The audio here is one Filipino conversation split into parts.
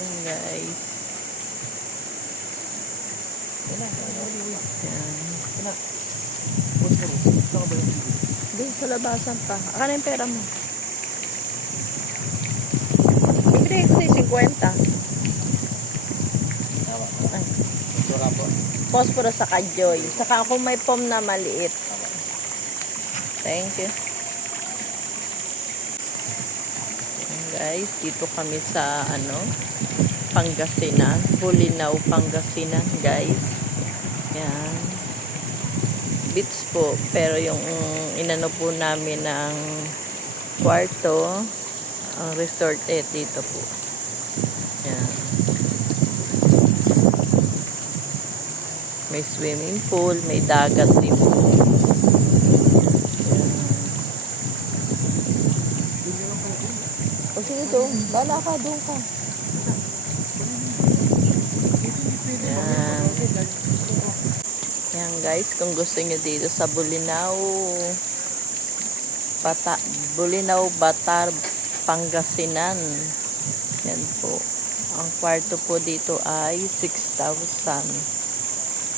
Yan guys. Yan. Hindi, sa labasan pa. Ano yung pera mo? Ibigay ko yung 50. Ay. Phosphorus sa Joy. Saka ako may pom na maliit. Thank you. Guys, dito kami sa Pangasinan, Bulinaw, Pangasinan, guys. Yan. Beach po, pero yung inano po namin ng kwarto, ang resort dito po. Yan. May swimming pool, may dagat din po. O sige doon, bala ka, doon ka. Yan. Yan guys, kung gusto nyo dito sa Bulinaw, Batar, Pangasinan. Yan po. Ang kwarto po dito ay 6,000.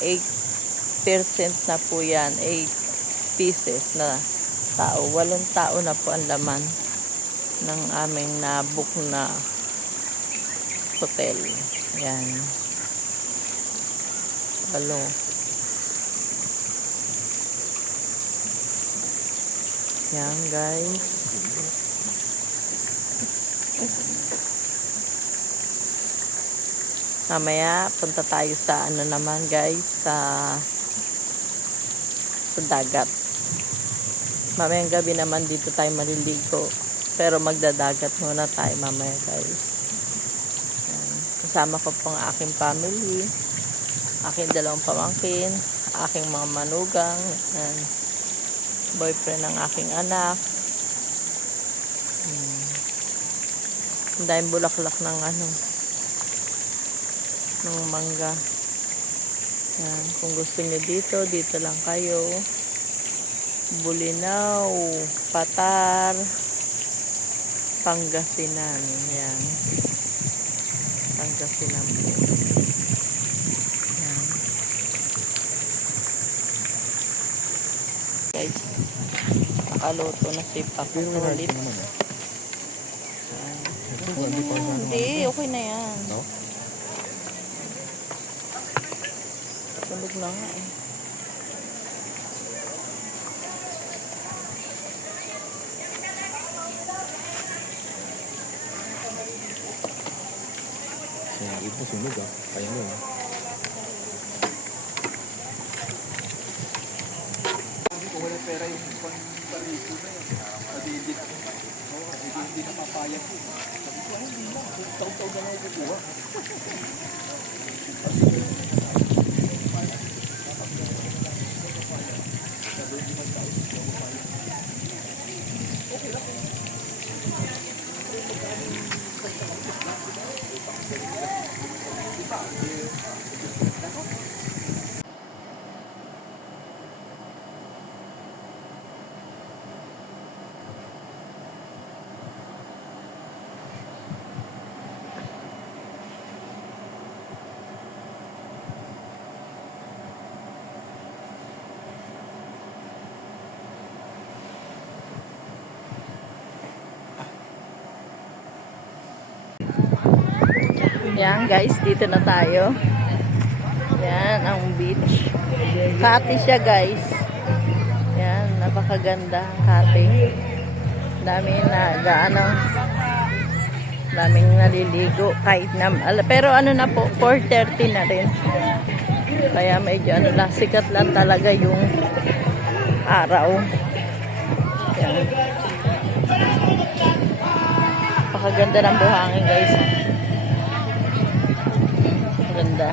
8% na po yan. 8 pieces na tao. 8 tao na po ang laman ng aming na-book na hotel. Yan. Halo. Yan guys. Mamaya punta tayo sa naman guys, sa dagat. Mamayang gabi naman dito tayo maliligo. Pero magdadagat muna tayo mamaya guys. Yan. Kasama ko pong aking family, aking dalawang pamangkin, aking mga manugang, and boyfriend ng aking anak. Ang daming bulaklak ng ng mangga. Yan. Kung gusto niyo dito lang kayo. Bulinaw, Batar, Pangasinan. Yan. Pangasinan po. Yan. Guys, nakaluto na si Papa ulit. Hindi, okay na yan. No? Tulog na nga eh. Ito sunog kaya mo kung wala pera yung parito na yun nadidit hindi na papayag yun sabi ko hindi lang taw-taw na lang kukuha Yan guys, dito na tayo. Yan ang beach. Kati siya guys. Yan, napakaganda ang kati. Daming daming naliligo kahit na, pero na po, 4:30 na rin. Kaya medyo sikat lang talaga yung araw. Yan. Napakaganda ng buhangin guys. Ganda.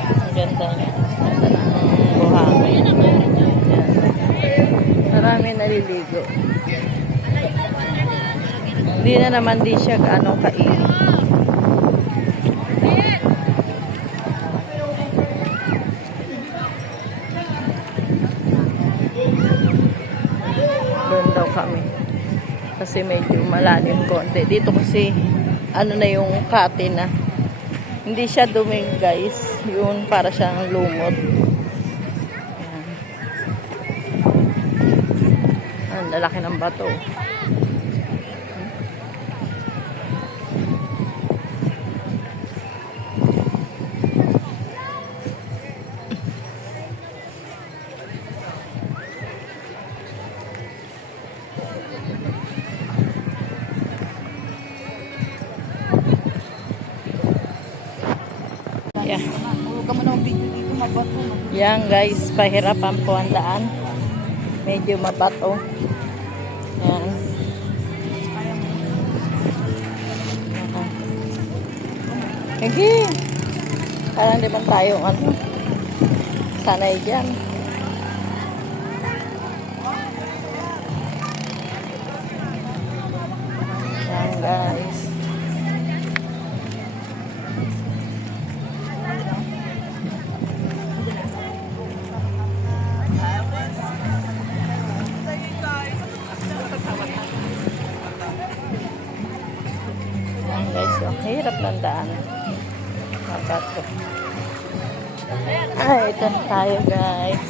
Ang ganda niya. Ganda ng buhangin. Marami naliligo. Hindi na naman di siya kain. Doon daw kami. Kasi medyo malalim konti. Dito kasi ano na yung kati na. Hindi siya dumi guys. Yun para siyang lumot. Ang lalaki ng bato. Yeah. Huwag ka mo na video dito, mabato. Yan guys, pahirapan po ang daan. Medyo mabato. Yan. Sige. Parang di man tayo ano. Sanay dyan. Yan guys. Yan guys, ang hirap ng daan. Mabato. Ito na tayo guys.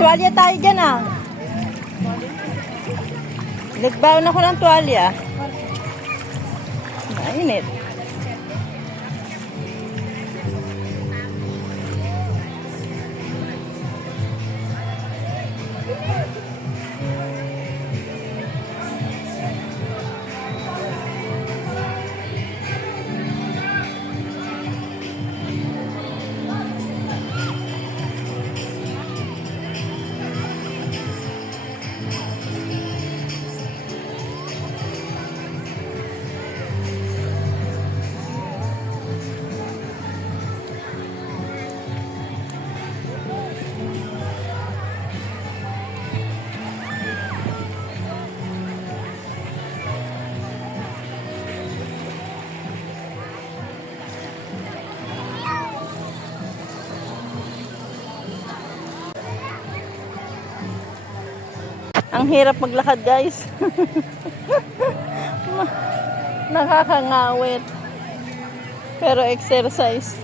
Tuwalya tayo dyan ah. Nagbaon ako ng tuwalya. Mainit. Ang hirap maglakad guys. Nakakangawit. Pero exercise.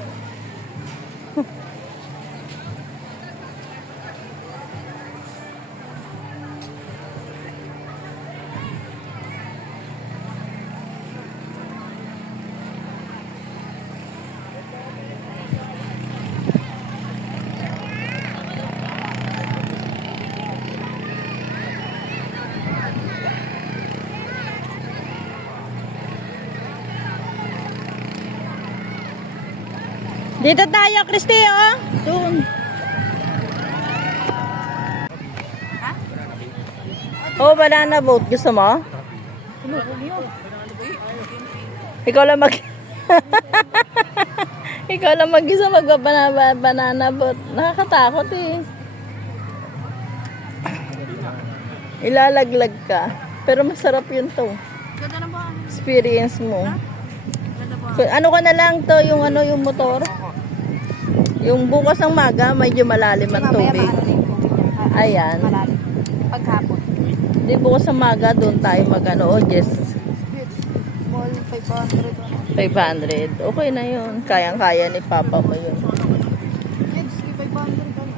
Dito tayo, Christy, oh. Doon. Oh, banana boat. Gusto mo? Ikaw lang mag... Ikaw lang mag-isa banana boat. Nakakatakot eh. Ilalaglag ka. Pero masarap yun to. Ganda na ba? Experience mo. Ganda ba? Ano ka na lang to, yung ano, yung motor? Yung bukas ng maga, medyo malalim ang tubig. Ayan. Malalim. Paghapon. Di bukas ng maga, doon tayo mag-ano, oh, just Small 500. 500. Okay na yun. Kayang-kaya ni Papa mo yun. Kids, 500 ano?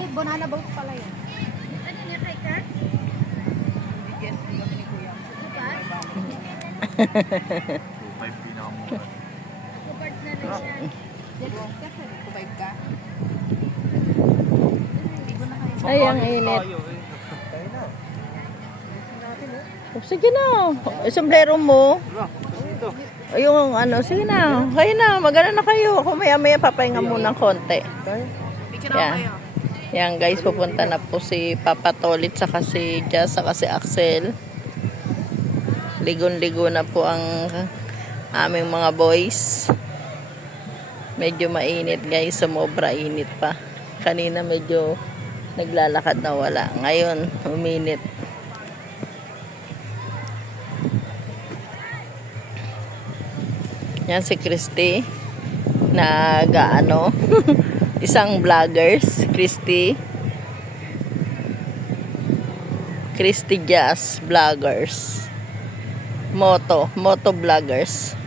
Eh, banana boat pala yun. Ano niya kay ka? Yes, kami ni Kuya. Five pinakamura. Kupart na rin siya. Kubayad ka? Ligo na kayo. Ay, ang init. Oh, sige na. Sombrero mo. Yung ano, sige na. Kayo na, magana na kayo. Ako maya-maya papahinga muna ng konti. Picture Yan. kayo. Yan guys, pupunta na po si Papa Tolit saka si Jazz saka si Axel. Ligon-ligo na po ang aming mga boys. Medyo mainit guys, sumobra init pa. Kanina medyo naglalakad na wala. Ngayon, uminit. Yan si Christy. nag-ano, isang vloggers, Christy Jazz vloggers. Moto vloggers.